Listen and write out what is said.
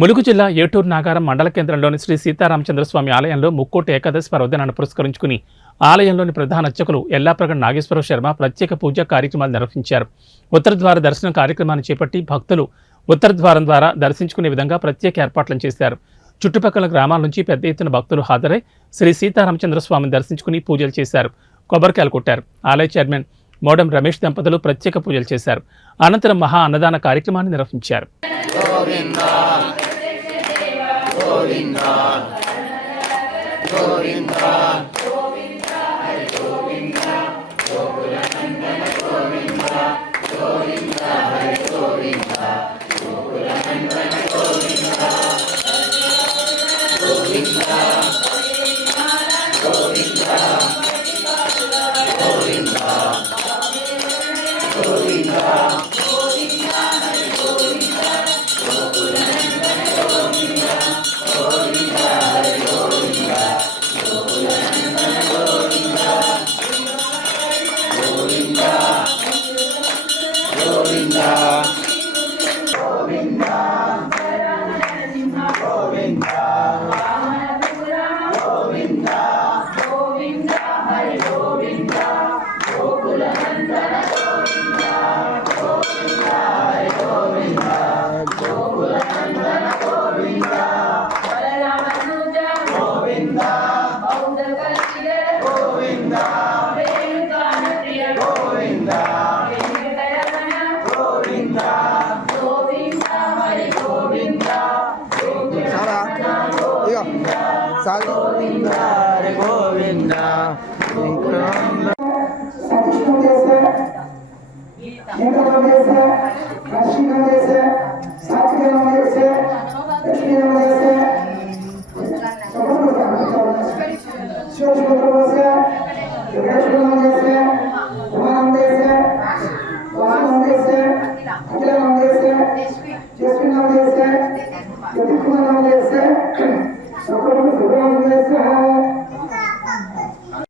ములుగు జిల్లా ఏటూరు నాగారం మండల కేంద్రంలోని శ్రీ సీతారామచంద్రస్వామి ఆలయంలో ముక్కోటి ఏకాదశి పర్వదినాన్ని పురస్కరించుకుని ఆలయంలోని ప్రధాన అర్చకులు ఎల్లాప్రగడ నాగేశ్వరరావు శర్మ ప్రత్యేక పూజా కార్యక్రమాలు నిర్వహించారు. ఉత్తర ద్వార దర్శనం కార్యక్రమాన్ని చేపట్టి భక్తులు ఉత్తర ద్వారం ద్వారా దర్శించుకునే విధంగా ప్రత్యేక ఏర్పాట్లను చేశారు. చుట్టుపక్కల గ్రామాల నుంచి పెద్ద ఎత్తున భక్తులు హాజరై శ్రీ సీతారామచంద్రస్వామిని దర్శించుకుని పూజలు చేశారు, కొబ్బరికాయలు కొట్టారు. ఆలయ చైర్మన్ మోడం రమేష్ దంపతులు ప్రత్యేక పూజలు చేశారు. అనంతరం మహా అన్నదాన కార్యక్రమాన్ని నిర్వహించారు. Jespin